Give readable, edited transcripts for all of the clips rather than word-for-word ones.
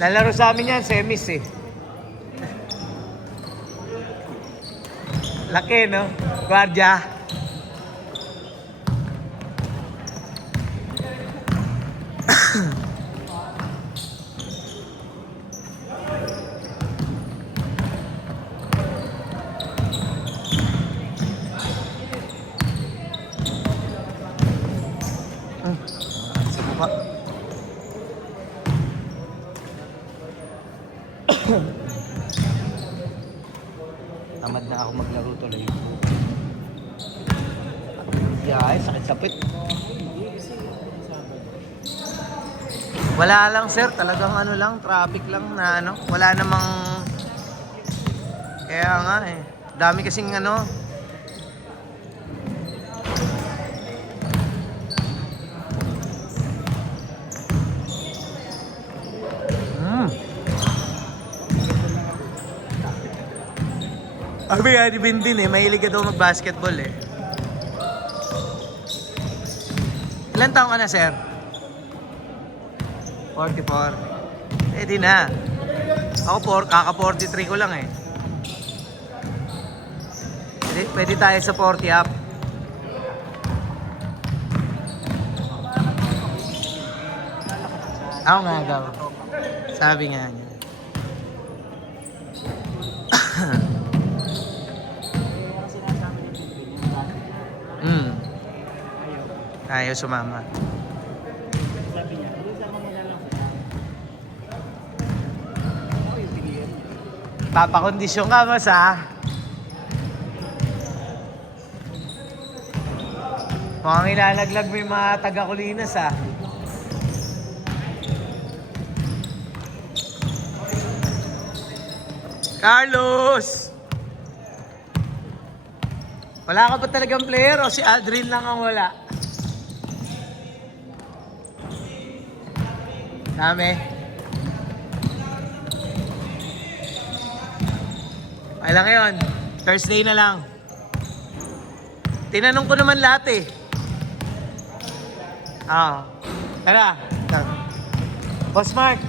Nalaro sa amin yan, semis eh. Laki, no? Guardia. Sa buka. Tamad na ako maglaro tuloy. Yeah, sakit sapit. Wala lang sir, talagang ano lang, traffic lang na ano, wala namang, kaya nga eh, dami kasing ano. Sabi nga ni Bindin eh, mahilig ka daw mag-basketball eh. Ilan taong ka na, sir? 44. Eh di na. Ako kaka-43 ko lang eh. Pwede tayo sa 40 up. Ako nga daw. Sabi nga niya. Ayaw sumama. Papakondisyon ka mas ha. Mukhang ilalaglag mo yung mga taga-Kulinas ha. Carlos! Wala ka ba talagang player o si Adrian lang ang wala? Dami. Ay lang ngayon. Thursday na lang. Tinanong ko naman lahat eh. Tara. Boss Mark.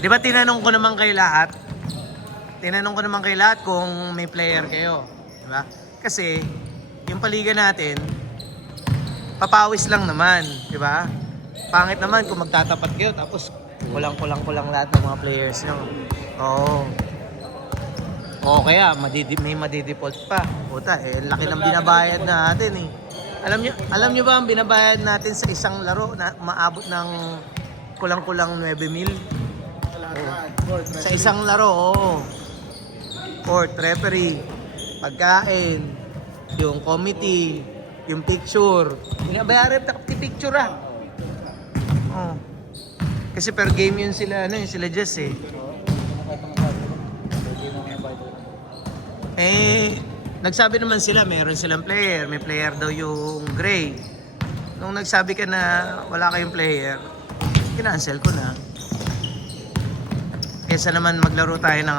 Di ba tinanong ko naman kay lahat? Tinanong ko naman kay lahat kung may player kayo. Di ba? Kasi, yung paliga natin, papawis lang naman, di ba? Pangit naman kung magtatapat kayo tapos kulang lahat ng mga players nyo. Oo. O kaya may madidefault pa. Puta, eh laki ng binabayad natin eh. Alam nyo ba ang binabayad natin sa isang laro na maabot ng kulang-kulang 9,000? Sa isang laro, oo. Court, referee, pagkain, yung committee, yung picture. Binabayaran na picture ah. Oh. Kasi per game yun sila, yung sila Jess eh. Nagsabi naman sila, meron silang player. May player daw yung Gray. Nung nagsabi ka na wala kayong player, kinancel ko na. Kesa naman maglaro tayo ng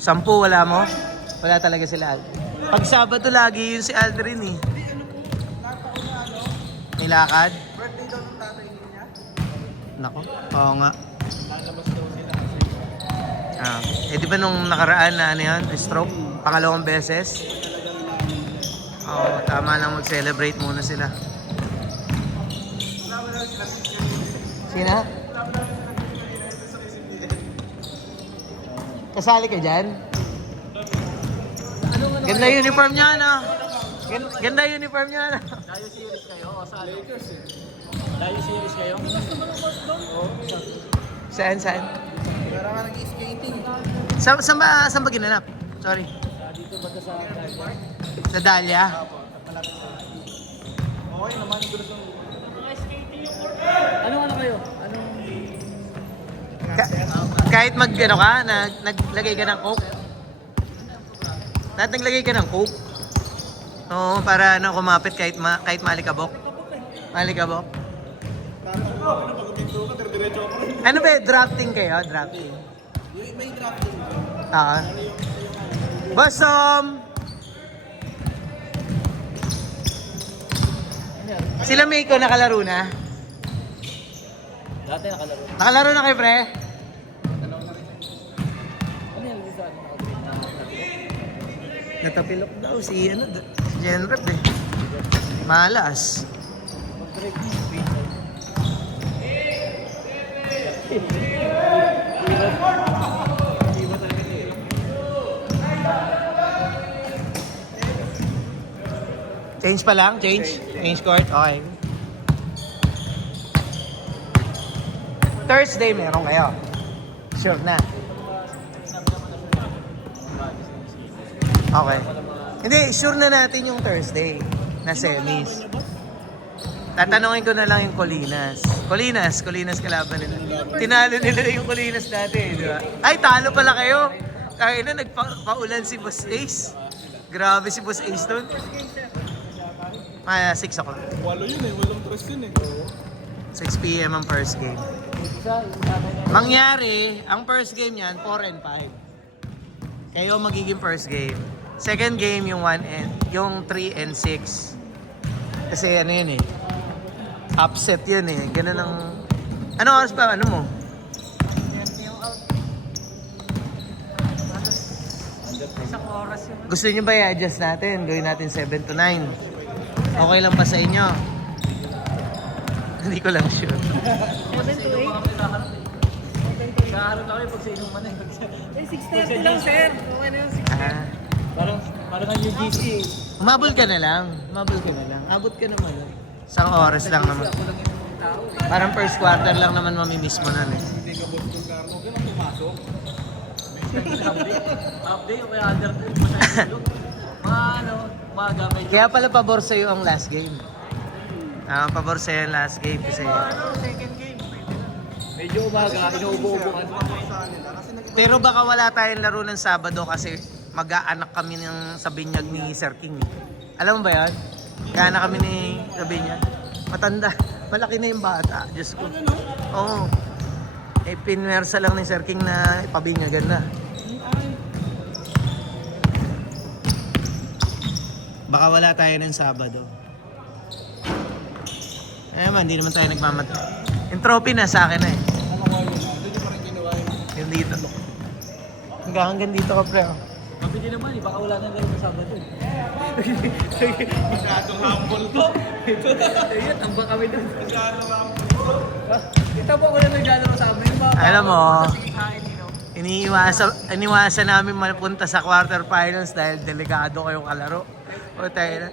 10 wala mo? Wala talaga sila. Pag Sabado lagi yun si Aldrin eh. May lakad? Birthday daw ng tatay niya. Nako, oo nga. Lalabas daw sila. Di ba nung nakaraan na stroke? Pangalawang beses? Oo, tama lang mag-celebrate muna sila. Sina? Kasali ka dyan? Ganda uniform niya, no? Ganda uniform niya, no? Dayo series kayo o sa Lakers eh. Dayo series kayo? Saan? Pero nga nag-skating. Saan ba ginanap? Sorry. Dito ba sa Dayo? Sa Dahlia? Malapit sa okay naman, gusto nag-skating yung court. Ano kayo? Kahit naglagay ka ng coke? Naglagay ka ng coke? Oo, para kumapit kahit malikabok. Malikabok? Ano ba, drafting kayo? Drafting? May drafting. Bosom! yan. Sila Meiko nakalaro na? Dati nakalaro. Nakalaro na kayo, pre? Ano yan? Sa ano nakapit na? Natapilok daw si Genrep eh. Malas. Mag-break. Change pa lang? Change court? Okay. Thursday meron kayo? Sure na? Okay. Hindi, sure na natin yung Thursday na semis. Tatanungin ko na lang yung Colinas. Colinas kalaban nila. Tinalo nila yung Colinas dati, di ba? Ay, talo pala kayo. Kaya na, nagpaulan si Boss Ace. Grabe si Boss Ace doon. 6 o'clock. Walo yun eh, walang press yun eh. 6 p.m. ang first game. Mangyari, ang first game niyan, 4 and 5. Kayo magiging first game. Second game, yung 3 and 6. Kasi ano yun eh, upset yun eh. Ganun ang... Ano oras ba? Ano mo? Isang oras yun. Gusto niyo ba i-adjust natin? Gawin natin 7 to 9. Okay lang ba sa inyo? Hindi ko lang sure. 7 to 8? Kaharap na kami pag sa inuman eh. 6:30 lang, sir. Okay na yung 6:30. Ah, Parang ang UGC eh. umabol ka na lang. Abot ka naman. Isang oras lang naman. Ako lang yung tao eh. Parang first quarter lang naman mamimiss mo nun eh. Hindi ka boss kung Carlo, ganun pumasok. Update o kaya under masyado. Umaga medyo. Kaya pala pabor sa'yo ang last game. Pabor sa'yo ang last game kasi... Second game. Medyo umaga, inuubo-ubuan. Pero baka wala tayong laro ng Sabado kasi mag-aanak kami sa binyag ni Sir King. Alam mo ba yan? Mag-aanak kami ni sa binyag. Matanda. Malaki na yung bata. Diyos ko. Oo. Eh, pinwersa lang ni Sir King na ipabinyagan na. Baka wala tayo ng Sabado. Eh man, hindi naman tayo nagmamatay. Yung trophy na sa akin na eh. Yung dito. Hanggang dito ka pre. Mabili naman eh, baka wala nang laro sa Sabado eh. Masyadong humble to. Ayun, tambak kami doon. Kita po ako na naglalaro sa amin. Alam mo, Kain, you know. iniwasan namin mapunta sa quarterfinals dahil delikado kayong kalaro. O tayo na.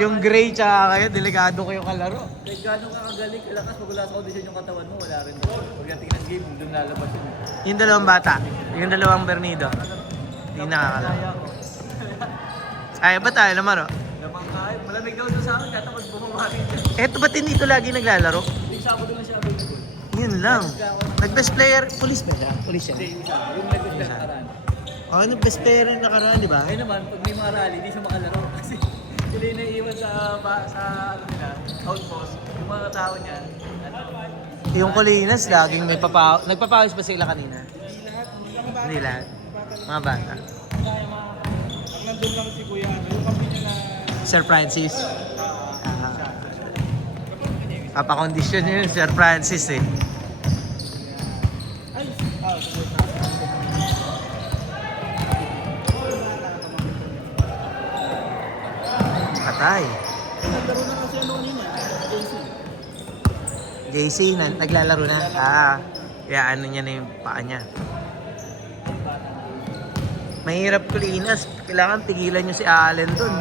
Yung gray tsaka kayo, delikado kayong kalaro. Kahit gano'n ka kagaling, kalakas pag wala sa audition yung katawan mo, wala rin doon. Pagdating ng game, doon lalabas yun. Yung dalawang bata, yung dalawang Bernido, hindi nakakalaro. Kaya ko. Ay, ba tayo namaro? Lamang kahit, malamig daw doon sa amin, kaya tapos bumamarin siya. Eto ba't hindi ito lagi naglalaro? Yung Sabado lang siya available. Yun lang. Nag-best player, police ba siya? Police siya. Hindi, yung isa. Yung nag-start karaan. Oh, nag-best player yung nakaraan, di ba? Ay naman, pag may mga rally, hindi siya makalaro. Kasi sila yung naiiwan sa ano nila, outpost. Yung mga tao niyan, Yung Colinas, laging may nagpapawis ba sila kanina? Hindi lahat. Mga bata. Ang nandun lang si Kuya, yung kami niya na... Sir Francis. Papakondisyon yun, Sir Francis eh. Patay. Naglaro na kasi ano yun JC, naglalaro na. Kaya ano niya na yung paa niya. Mahirap Colinas. Kailangan tigilan nyo si Allen dun.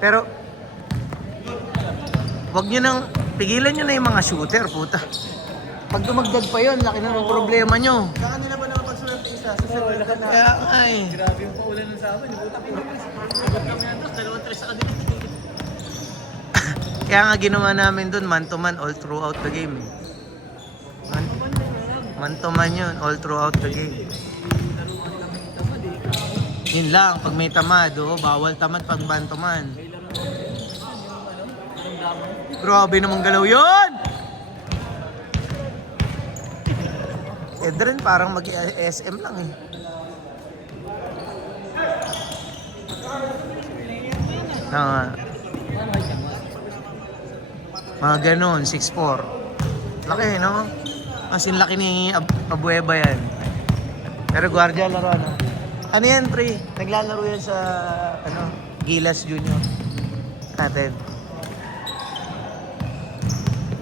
Pero, wag nyo nang, pigilan nyo na yung mga shooter, puta. Pag dumagdag pa yun, laki na ng problema nyo. Saan nila ba nakapag-swerte isa? Sa Kaya, ay. grabe yung paulan ng sa amin. Butak yung sagot kami yan doon, 2-3 sa kanila. Kaya nga ginawa namin dun, man to man all throughout the game. Man to man yun, all throughout the game. Yun lang, pag may tamad, bawal tamad pag man to man. Grabe namang galaw yun! Edren parang mag-SM lang eh. Na, Ano height yan? mga ganon, 6'4". Laki, no? As in, laki ni Abueva yan. Pero Guardia laro, ano? Ano yan, pre? Naglalaro yan sa, Gilas Junior natin.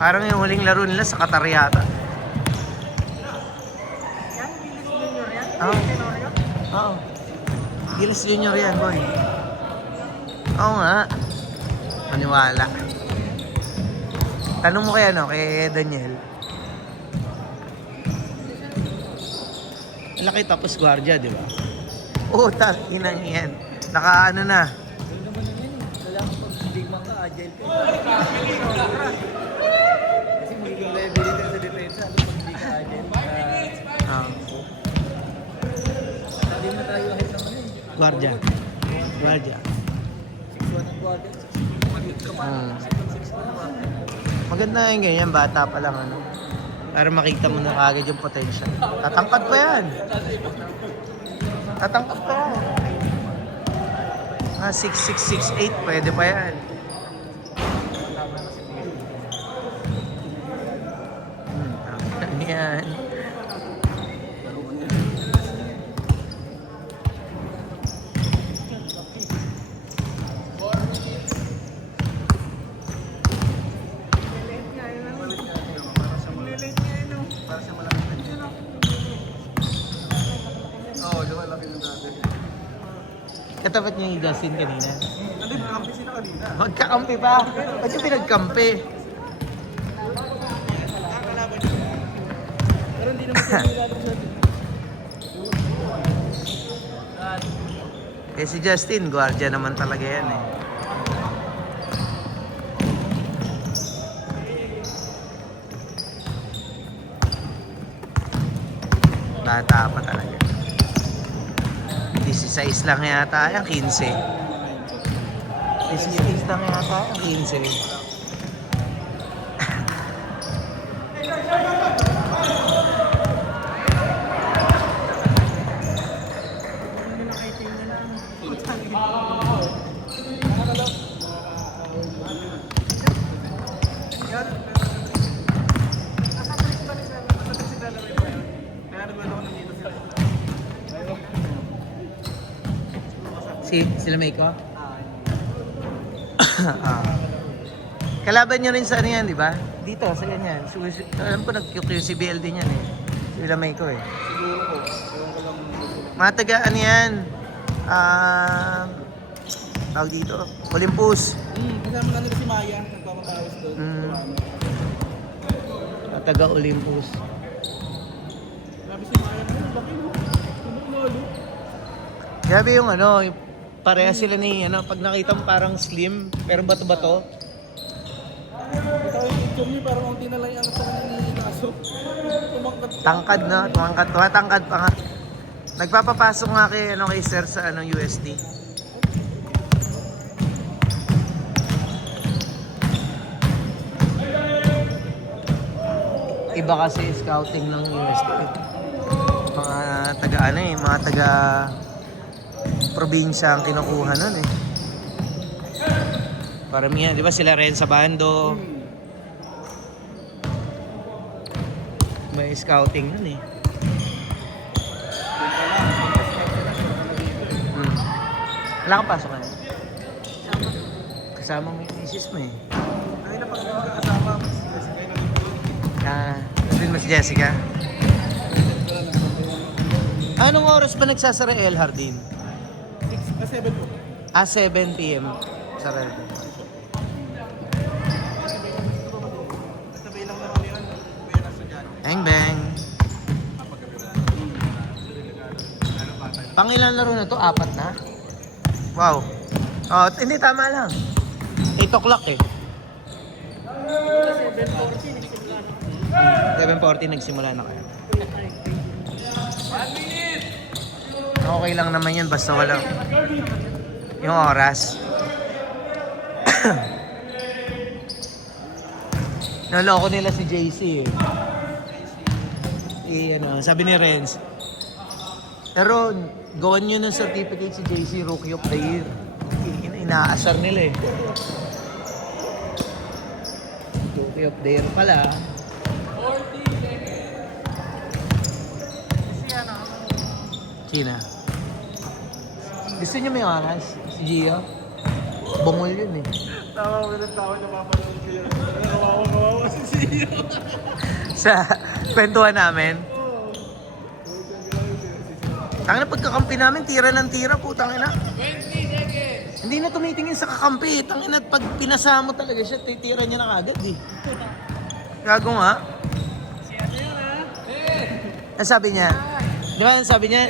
Parang yung huling laro nila sa Qatar yata. Yan, Gilas Junior yan? Oo. Tenorio? Oo. Gilas Junior yan, boy. Oo nga. Maniwala. Tanong mo kay Daniel. Laki tapos Guardia, di ba? Oo, inang yan. Naka ano na. Yun naman yun. Kailangan pag big man ka, agile ka. Kasi magiging liability sa depensa. Pag hindi ka agile, hindi mo tayo ahead naman eh. Guardia. 6'1 ang guardia. 6'1 ka pa. 6'1 na ba? Maganda yung ganyan, bata pa lang ano. Para makita mo na kagad yung potential. Tatangkad pa yan. Tatangkad pa yan. 6'6", 6'8", pwede pa yan. Ano yan? Oo, lumalaki ng dati. Katapat niya yung Justin kanina. Hindi, nakakampi sila kanina. Magkakampi pa. Ba't yung pinagkampi? Pero hindi naman tayo nilalaro sa Eh si Justin, Guardia naman talaga yan eh. Bata pa talaga. 16 lang yata yan, 15. 16 lang yata yan, 15. Sila may ko? Kalaban nyo rin sa ano yan, di ba? Dito, sa ganyan. Alam ko nag-QCBL din yan eh. Sila may ko eh. Siguro ko. Ewan ko lang. Mga taga ano yan? Tawag dito. Olympus. Kasama na nila si Maya. Nagpapakawas doon. Mga taga Olympus. Grabe si Maya na yun. Laki mo. Lolo. Grabe yung yung pareha sila ni pag nakita mo parang slim, pero bato-bato. Ito yung picture niyo. Parang konti na lang yung sa kanya ni Kaso. Tumangkat. Tangkad na, tumatangkad pa nga. Nagpapapasok nga kay sir sa USD. Iba kasi scouting ng USD. Mga taga probinsya ang kinukuha nun eh. Paramihan, di ba sila rin sa bando. May scouting nun eh. Wala kang pasok na. Kasama mo yung misis mo eh. Ay na pag kasama. Sabihin mo si Jessica. Anong oras ba nagsasara El Jardin? 7 po. 7 p.m. Sarado. Sabay lang naman yun. Kuya nasa dyan. Bang bang. Pangilan laro na to? 4 na? Wow. Oh, hindi tama lang. 8 o'clock eh. 7:40 nagsimula na kayo. Okay lang naman yun basta walang yung oras. Naloko nila si JC eh. Sabi ni Renz, pero gawan nyo ng certificate si JC Rookie of the Year. inaasar nila eh. Duty of the year pala. 40 seconds. Sina? Gusto niyo may oras? Si Gio? Bungol yun eh. Tama mo na tao na mapanood ko yun. Kawawa si Gio. Sa kwentuhan namin. Tangina pagkakampi namin, tira ng tira, putang ina. 20 seconds. Hindi na tumitingin sa kakampi. Tangina pag pinasa mo talaga siya, titira niya na agad eh. Gago nga. Si ano yun ha? Ang sabi niya, di ba ang sabi niya,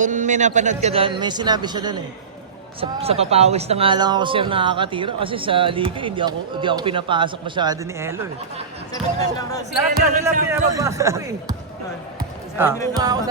kung may napanood ka doon, may sinabi siya doon eh. Sa papawis na nga lang ako sir nakakatira kasi sa liga hindi ako pinapasok masyado ni Elo eh. Lahat na nila pinapapasok ko eh. Ah. Ako sa